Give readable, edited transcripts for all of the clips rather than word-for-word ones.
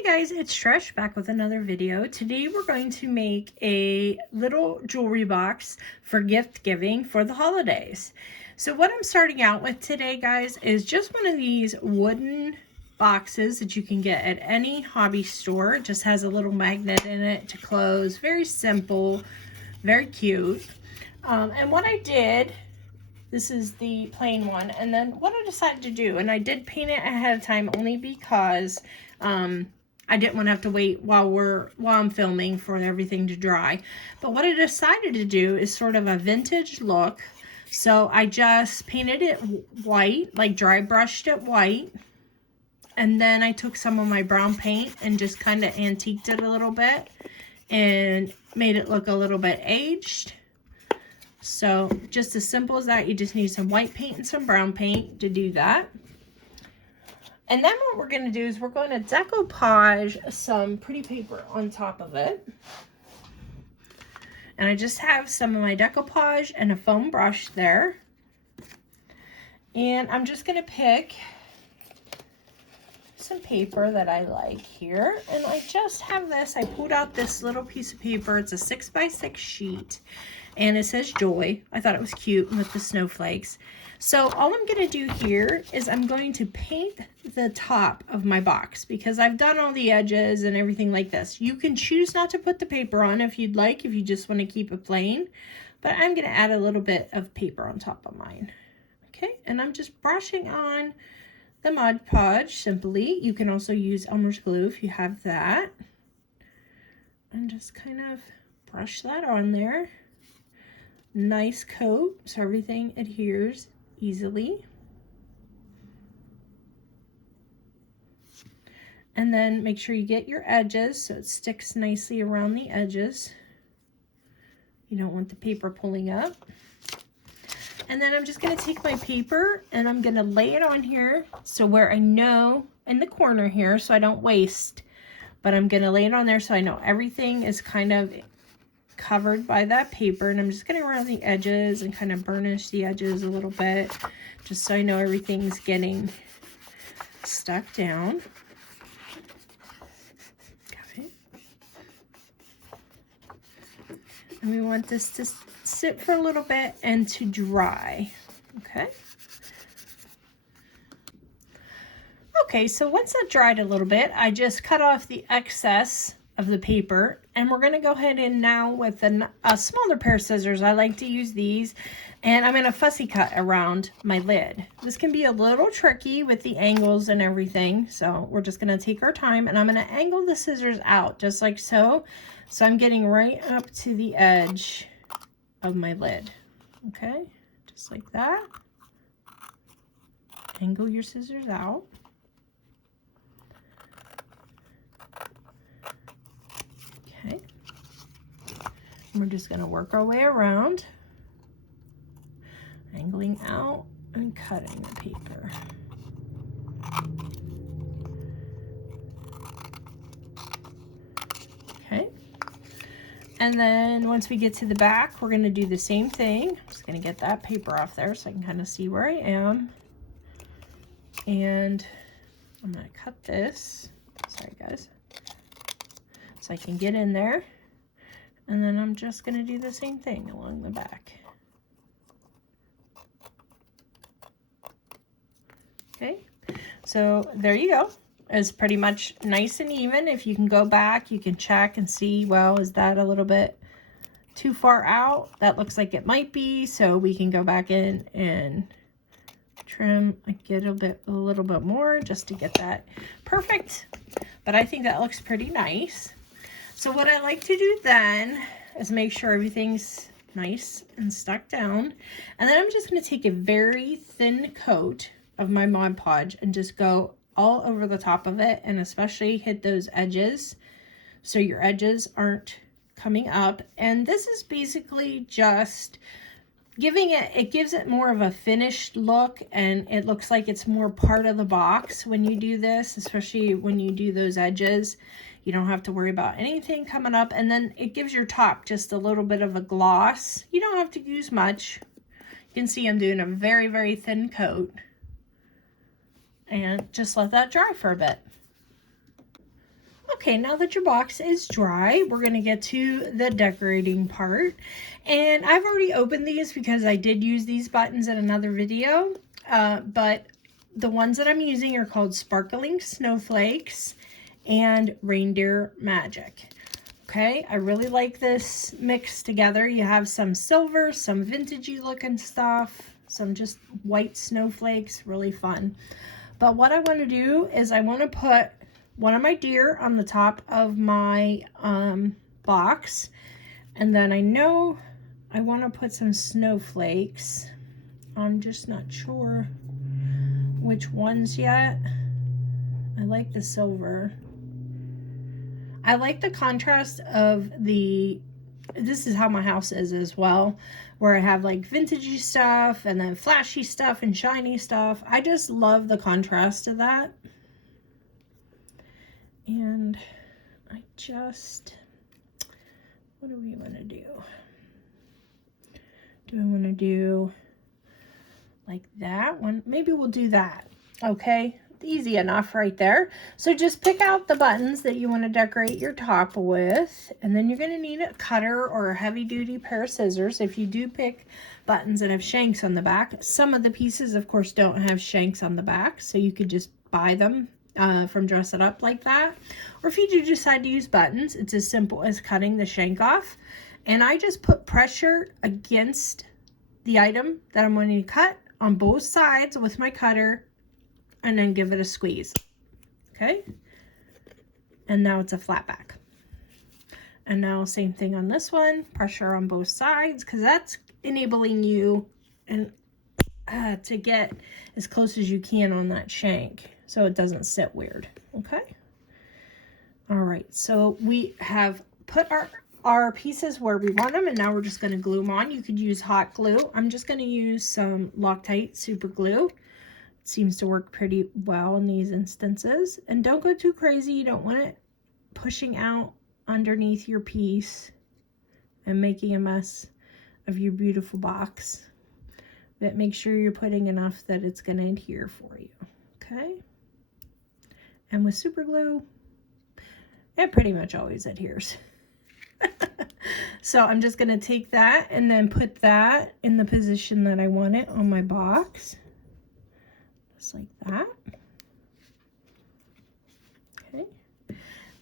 Hey guys, it's Trish back with another video. Today we're going to make a little jewelry box for gift giving for the holidays. So what I'm starting out with today, guys, is just one of these wooden boxes that you can get at any hobby store. It just has a little magnet in it to close. Very simple, very cute. And what I did, this is the plain one, and then what I decided to do, and I did paint it ahead of time only because I didn't want to have to wait while I'm filming for everything to dry. But what I decided to do is sort of a vintage look. So I just painted it white, like dry brushed it white. And then I took some of my brown paint and just kind of antiqued it a little bit and made it look a little bit aged. So just as simple as that, you just need some white paint and some brown paint to do that. And then what we're going to do is we're going to decoupage some pretty paper on top of it. And I just have some of my decoupage and a foam brush there. And I'm just going to pick some paper that I like here. And I just have this, I pulled out this little piece of paper. It's a 6x6 sheet. And it says Joy. I thought it was cute with the snowflakes. So all I'm going to do here is I'm going to paint the top of my box because I've done all the edges and everything like this. You can choose not to put the paper on if you'd like, if you just want to keep it plain. But I'm going to add a little bit of paper on top of mine. Okay, and I'm just brushing on the Mod Podge simply. You can also use Elmer's glue if you have that. And just kind of brush that on there. Nice coat so everything adheres easily. And then make sure you get your edges so it sticks nicely around the edges. You don't want the paper pulling up. And then I'm just going to take my paper and I'm going to lay it on here so where I know in the corner here so I don't waste. But I'm going to lay it on there so I know everything is kind of covered by that paper, and I'm just going to around the edges and kind of burnish the edges a little bit just so I know everything's getting stuck down. Okay. And we want this to sit for a little bit and to dry. Okay. Okay, so once that dried a little bit, I just cut off the excess of the paper, and we're going to go ahead and now with a smaller pair of scissors, I like to use these, and I'm going to fussy cut around my lid. This can be a little tricky with the angles and everything, so we're just going to take our time, and I'm going to angle the scissors out just like so. So I'm getting right up to the edge of my lid. Okay, just like that. Angle your scissors out. Okay, we're just going to work our way around, angling out and cutting the paper. Okay, and then once we get to the back, we're going to do the same thing. I'm just going to get that paper off there so I can kind of see where I am. And I'm going to cut this. Sorry, guys. So I can get in there, and then I'm just going to do the same thing along the back. Okay, so there you go. It's pretty much nice and even. If you can go back, you can check and see, well, is that a little bit too far out? That looks like it might be, so we can go back in and trim, get a little bit more just to get that perfect. But I think that looks pretty nice. So what I like to do then is make sure everything's nice and stuck down. And then I'm just going to take a very thin coat of my Mod Podge and just go all over the top of it, and especially hit those edges so your edges aren't coming up. And this is basically just giving it gives it more of a finished look, and it looks like it's more part of the box when you do this, especially when you do those edges. You don't have to worry about anything coming up, and then it gives your top just a little bit of a gloss. You don't have to use much. You can see I'm doing a very, very thin coat, and just let that dry for a bit. Okay, now that your box is dry, we're going to get to the decorating part. And I've already opened these because I did use these buttons in another video. But the ones that I'm using are called Sparkling Snowflakes and Reindeer Magic. Okay, I really like this mix together. You have some silver, some vintagey looking stuff, some just white snowflakes, really fun. But what I want to do is I want to put one of my deer on the top of my box. And then I know I want to put some snowflakes. I'm just not sure which ones yet. I like the silver. I like the contrast of this is how my house is as well, where I have like vintagey stuff and then flashy stuff and shiny stuff. I just love the contrast of that. And what do we want to do? Do I want to do like that one? Maybe we'll do that. Okay. Easy enough right there. So just pick out the buttons that you want to decorate your top with, and then you're going to need a cutter or a heavy duty pair of scissors if you do pick buttons that have shanks on the back. Some of the pieces of course don't have shanks on the back, so you could just buy them from Dress It Up like that. Or if you do decide to use buttons, it's as simple as cutting the shank off, and I just put pressure against the item that I'm wanting to cut on both sides with my cutter, and then give it a squeeze. Okay, and now it's a flat back. And now same thing on this one, pressure on both sides, because that's enabling you and to get as close as you can on that shank so it doesn't sit weird. Okay, all right, so we have put our pieces where we want them, and now we're just going to glue them on. You could use hot glue. I'm just going to use some Loctite super glue. Seems to work pretty well in these instances. And don't go too crazy. You don't want it pushing out underneath your piece and making a mess of your beautiful box. But make sure you're putting enough that it's going to adhere for you. Okay, and with super glue it pretty much always adheres. So I'm just going to take that and then put that in the position that I want it on my box. Just like that. Okay,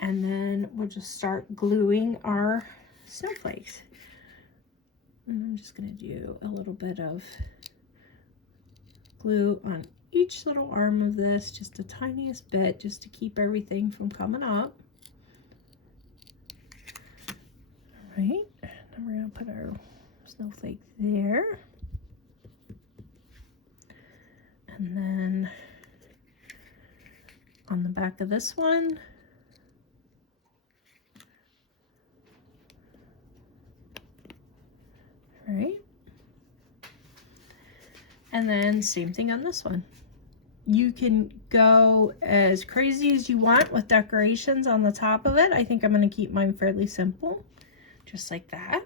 and then we'll just start gluing our snowflakes. And I'm just going to do a little bit of glue on each little arm of this, just the tiniest bit, just to keep everything from coming up. All right, then we're going to put our snowflake there. And then on the back of this one, right? And then same thing on this one. You can go as crazy as you want with decorations on the top of it. I think I'm going to keep mine fairly simple, just like that.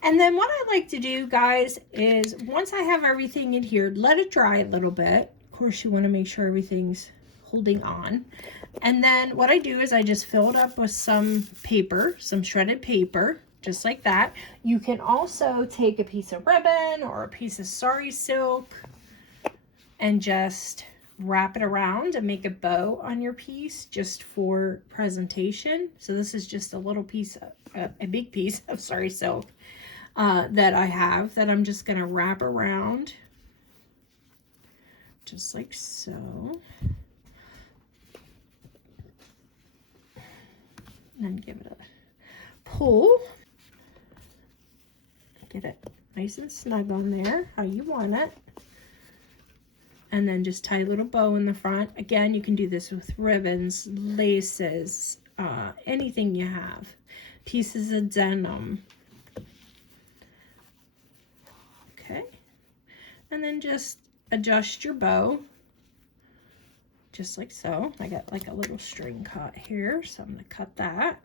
And then what I like to do, guys, is once I have everything adhered, let it dry a little bit. Of course, you want to make sure everything's holding on. And then what I do is I just fill it up with some paper, some shredded paper, just like that. You can also take a piece of ribbon or a piece of sari silk and just wrap it around and make a bow on your piece just for presentation. So this is just a little piece, a big piece of sari silk that I have that I'm just going to wrap around just like so. And then give it a pull. Get it nice and snug on there, how you want it. And then just tie a little bow in the front. Again, you can do this with ribbons, laces, anything you have. Pieces of denim. Okay. And then just adjust your bow. Just like so. I got like a little string cut here, so I'm going to cut that.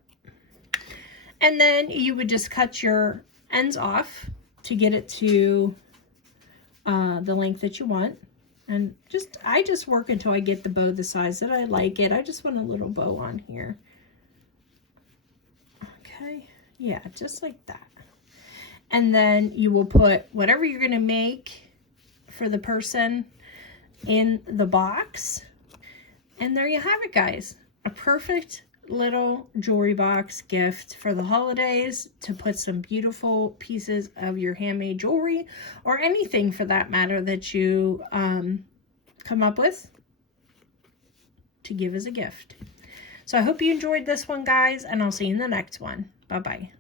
And then you would just cut your ends off to get it to the length that you want. And I just work until I get the bow the size that I like it. I just want a little bow on here. Okay, yeah, just like that. And then you will put whatever you're gonna make for the person in the box. And there you have it, guys. A perfect little jewelry box gift for the holidays to put some beautiful pieces of your handmade jewelry or anything for that matter that you come up with to give as a gift. So I hope you enjoyed this one, guys, and I'll see you in the next one. Bye-bye.